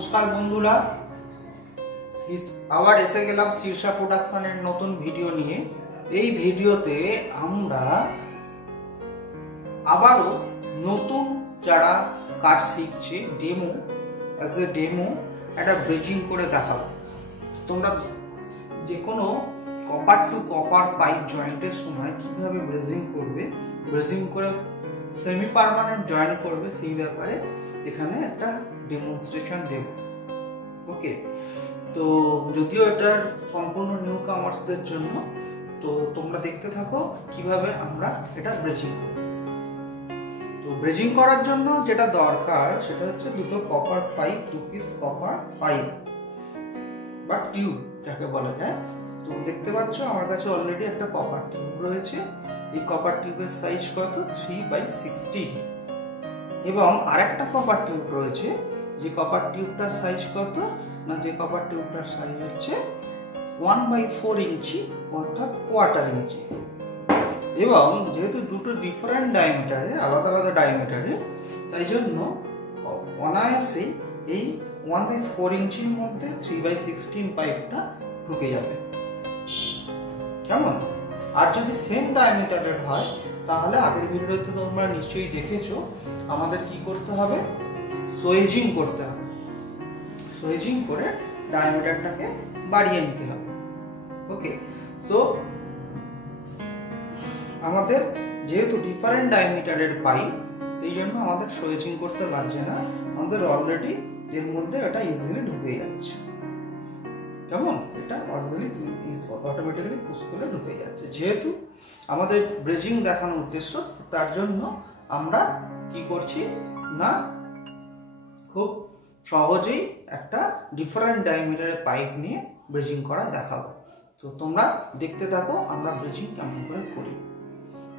নমস্কার বন্ধুরা, আবার এসে গেলাম শীর্ষা প্রোডাকশনের নতুন ভিডিও নিয়ে। এই ভিডিওতে আমরা আবারও নতুন যারা কাজ শিখছে ডেমো একটা ব্রিজিং করে দেখাবো। তোমরা যে কোনো কপার টু কপার পাইপ জয়েন্টের সময় কিভাবে ব্রিজিং করবে, ব্রিজিং করে সেমি পার্মানেন্ট জয়েন্ট করবে, সেই ব্যাপারে এখানে একটা ডেমনস্ট্রেশন দেব। ওকে, তো যদিও এটার সম্পূর্ণ নিউ কামার্সদের জন্য, তো তোমরা দেখতে থাকো কিভাবে আমরা এটা ব্রিজিং করব। তো ব্রিজিং করার জন্য যেটা দরকার সেটা হচ্ছে দুটো copper pipe, 2 piece copper pipe বা টিউব যাকে বলা যায়। তো দেখতে পাচ্ছ আমার কাছে অলরেডি একটা কপার টিউব রয়েছে। এই কপার টিউবের সাইজ কত? 3/16। এবং আরেকটা কপার টিউব রয়েছে, যে কপার টিউবটার সাইজ কত না, যে কপার টিউবটার সাইজ হচ্ছে 1/4 ইঞ্চি, অর্থাৎ কোয়ার্টার ইঞ্চি। এবং যেহেতু দুটো ডিফারেন্ট ডায়ামিটারে, আলাদা আলাদা ডায়ামিটারে, তাই জন্য অনায়াসে এই 1/4 ইঞ্চির মধ্যে 3/16 পাইপটা ঢুকে যাবে। কেমন? আর যদি সেম ডায়ামিটারের হয় তাহলে আগের ভিডিওতে তোমরা নিশ্চয়ই দেখেছো আমাদের কি করতে হবে, সোয়েজিং করতে হবে। সোয়েজিং করে ডায়ামিটারটাকে বাড়িয়ে নিতে হবে। ওকে, তো আমাদের যেহেতু ডিফারেন্ট ডায়ামিটারের পাইপ, সেই জন্য আমাদের সোয়েজিং করতে লাগছে না, আমাদের অলরেডি এর মধ্যে এটা ইজিলি ঢুকে যাচ্ছে। কেমন? এটা অটোমেটিক্যালি পুশ করে ঢুকে যাচ্ছে। যেহেতু আমাদের ব্রিজিং দেখানোর উদ্দেশ্য, তার জন্য আমরা কি করছি না, খুব সহজেই একটা ডিফারেন্ট ডায়ামিটারের পাইপ নিয়ে ব্রিজিং করা দেখাবো। তো তোমরা দেখতে থাকো আমরা ব্রিজিং কেমন করে করি।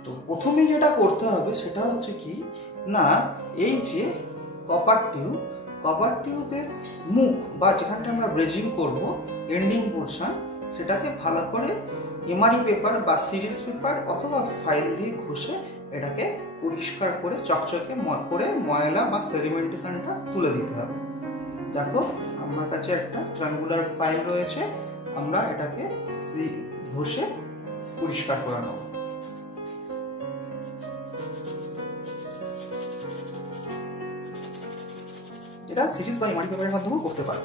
তো প্রথমে যেটা করতে হবে সেটা হচ্ছে কি না, এই যে কপার টিউবের মুখ বা যেখানটা আমরা ব্রিজিং করব, এন্ডিং পোর্শন, সেটাকে ভালো করে এমআরই পেপার বা সিরিজ পেপার অথবা ফাইল দিয়ে ঘষে এটাকে পরিষ্কার করে চকচকে করে ময়লা বা সেডিমেন্টেশনটা তুলে দিতে হবে। দেখো আমার কাছে একটা ট্রায়াঙ্গুলার ফাইল রয়েছে, আমরা এটাকে ঘষে পরিষ্কার করে নেব। এটা সিরিজ বা এমআরই পেপারের মাধ্যমেও করতে পারো।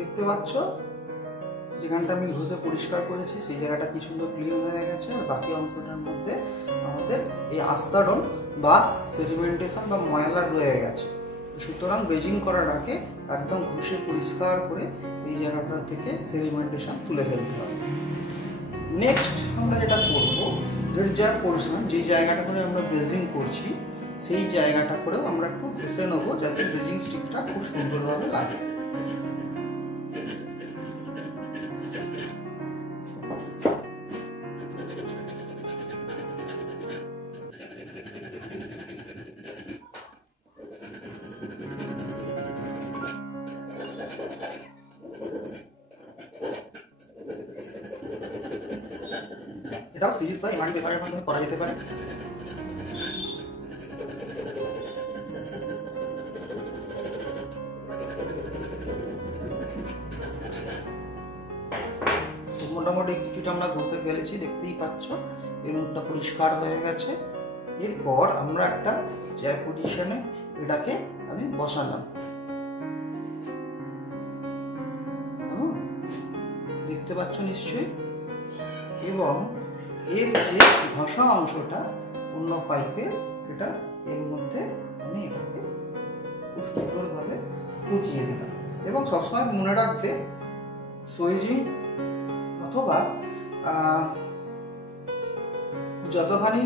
দেখতে পাচ্ছ যেখানটা আমি ঘষে পরিষ্কার করেছি সেই জায়গাটা কি সুন্দর ক্লিন হয়ে গেছে, আর বাকি অংশটার মধ্যে আমাদের এই আস্তরণ বা সেডিমেন্টেশন বা ময়লা রয়ে গেছে। সুতরাং ব্রিজিং করার আগে একদম ঘষে পরিষ্কার করে এই জায়গাটা থেকে সেডিমেন্টেশন তুলে ফেলতে হবে। নেক্সট আমরা যেটা করবো, যা পোর্শন, যে জায়গাটা করে আমরা ব্রিজিং করছি সেই জায়গাটা করেও আমরা একটু ঘষে নেবো, যাতে ব্রিজিং স্টিকটা খুব সুন্দরভাবে লাগে। এটাও সিরিজ বা এমআরই পেপারের মাধ্যমে করা যেতে পারে। মোটামুটি কিছুটা আমরা ঘষে ফেলেছি, দেখতেই পাচ্ছ এর মুখটা পরিষ্কার হয়ে গেছে। এরপর আমরা একটা চেয়ার পজিশনে এটাকে আমি বসালাম, দেখতে পাচ্ছ নিশ্চয়ই। এবং এর যে ঘষা অংশটা অন্য পাইপের, সেটা এর মধ্যে আমি এটাকে খুব সুন্দরভাবে ঢুকিয়ে দিলাম। এবং সবসময় মনে রাখবে, সোয়েজিং অথবা যতখানি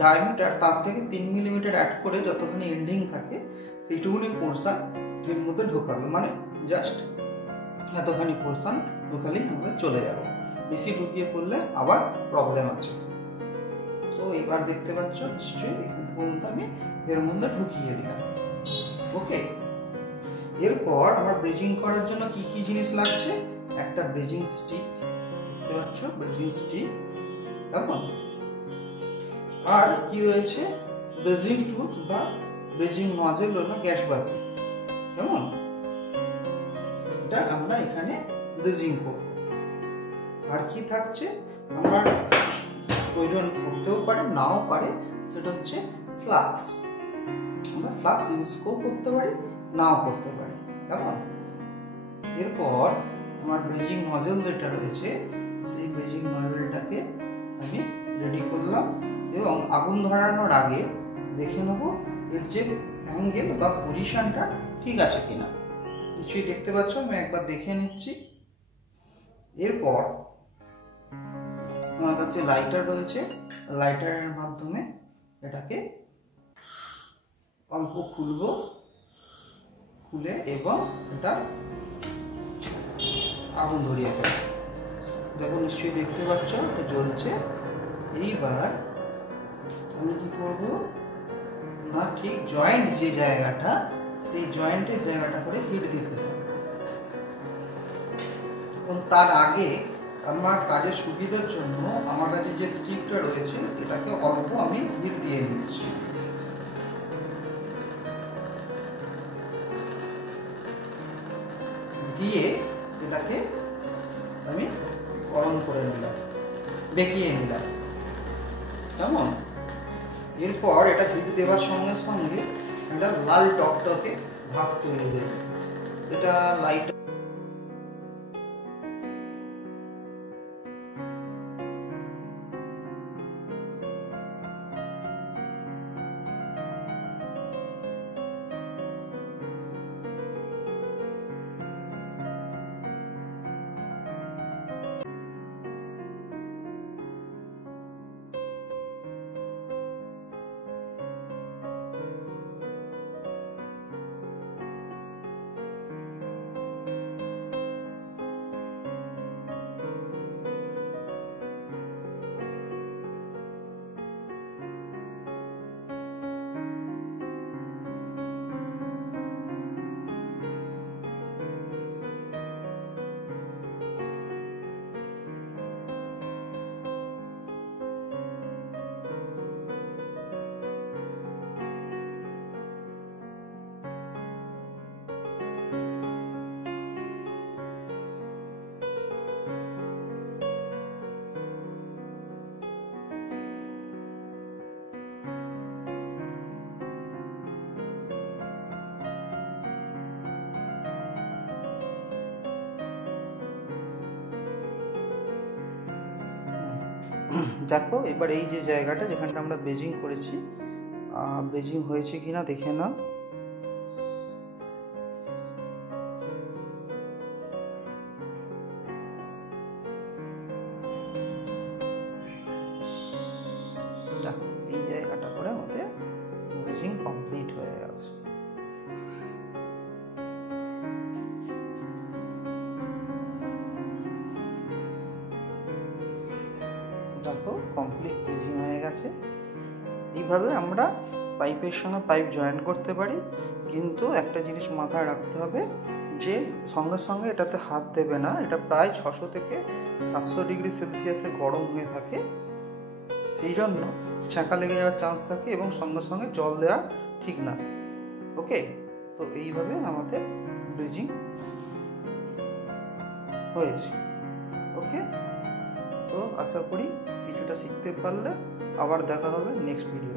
ডায়ামিটার তার থেকে 3 মিলিমিটার অ্যাড করে যতখানি এন্ডিং থাকে সেইটুকুনি পোর্শন এর মধ্যে ঢোকাবে, মানে জাস্ট এতখানি পোর্শন ঢোকালেই আমরা চলে যাবে। বেশি ঢুকিয়ে পড়লে আবার প্রবলেম আছে। তো এবার দেখতে পাচ্ছ নিশ্চয়ই এখান পর্যন্ত আমি এর মধ্যে ঢুকিয়ে দিলাম। ওকে, এরপর আমার ব্রিজিং করার জন্য কি কি জিনিস লাগছে, একটা ব্রিজিং স্টিক দেখতে পাচ্ছ, ব্রিজিং স্টিক, কেমন, আর কি রয়েছে ব্রিজিং টুলস বা ব্রিজিং নজেল বা গ্যাস বাতি, কেমন, এটা আমরা এখানে ব্রিজিং করব। আর কি থাকছে, আমার প্রয়োজন পড়তেও পারে নাও পারে, সেটা হচ্ছে ফ্লাক্স। আমরা ফ্লাক্স ইউজ করতে পারি নাও করতে পারি, কেমন। এরপর আমার ব্রিজিং নজেল যেটা রয়েছে সেই ব্রিজিং নজেলটাকে আমি রেডি করলাম এবং আগুন ধরানোর আগে দেখে নেব এর যে অ্যাঙ্গেল বা পজিশনটা ঠিক আছে কিনা। নিশ্চয়ই দেখতে পাচ্ছ, আমি একবার দেখে নিচ্ছি। এরপর আমার কাছে লাইটার রয়েছে, লাইটারের মাধ্যমে এটাকে অল্প খুলে এবং এটা আগুন ধরিয়ে ফেলব। দেখো নিশ্চয়ই দেখতে পাচ্ছ এটা জ্বলছে। এইবার আমি কি করব না, ঠিক জয়েন্ট যে জায়গাটা সেই জয়েন্টের জায়গাটা করে হিট দিতে হবে। এবং তার আগে আমার কাজের সুবিধার জন্য আমার কাছে যে স্টিকটা রয়েছে এটাকে অল্প আমি হিট দিয়ে নিচ্ছি। দিয়ে এটাকে আমি গরম করে নিলাম, বেঁকিয়ে নিলাম, কেমন। এরপর এটা হিট দেওয়ার সঙ্গে সঙ্গে একটা লাল টকটকে ভাব তৈরি হয়ে যায়। এটা লাইট দেখো। এবার এই যে জায়গাটা যেখানটা আমরা ব্রিজিং করেছি, ব্রিজিং হয়েছে কিনা দেখে নাও। এই জায়গাটা করে আমাদের ব্রিজিং কমপ্লিট হয়ে গেছে। দেখো কমপ্লিট ব্রিজিং হয়ে গেছে। এইভাবে আমরা পাইপের সঙ্গে পাইপ জয়েন করতে পারি, কিন্তু একটা জিনিস মাথায় রাখতে হবে যে সঙ্গে সঙ্গে এটাতে হাত দেবে না। এটা প্রায় 600 থেকে 700 ডিগ্রি সেলসিয়াসে গরম হয়ে থাকে, সেই জন্য ছ্যাঁকা লেগে যাওয়ার চান্স থাকে এবং সঙ্গে সঙ্গে জল দেওয়া ঠিক না। ওকে, তো এইভাবে আমাদের ব্রিজিং হয়েছে। ওকে, তো আশা করি কিছুটা শিখতে পারলে। আবার দেখা হবে নেক্সট ভিডিও।